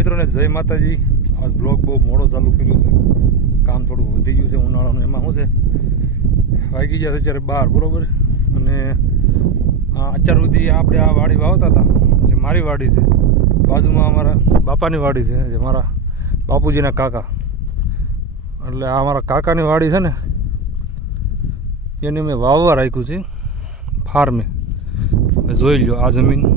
મિત્રોને જય માતાજી। આજ બ્લોગ બહુ મોડો ચાલુ કર્યો છે, કામ થોડું વધી ગયું છે ઉનાળાનું। એમાં શું છે, વાગી ગયા છે અત્યારે 12 બરોબર। અને અત્યાર સુધી આપણે આ વાડી વાવતા હતા, જે મારી વાડી છે, બાજુમાં અમારા બાપાની વાડી છે, જે મારા બાપુજીના કાકા, એટલે આ મારા કાકાની વાડી છે ને, એની મેં વાવવા રાખ્યું છે ફાર્મે। જોઈ લો આ જમીન।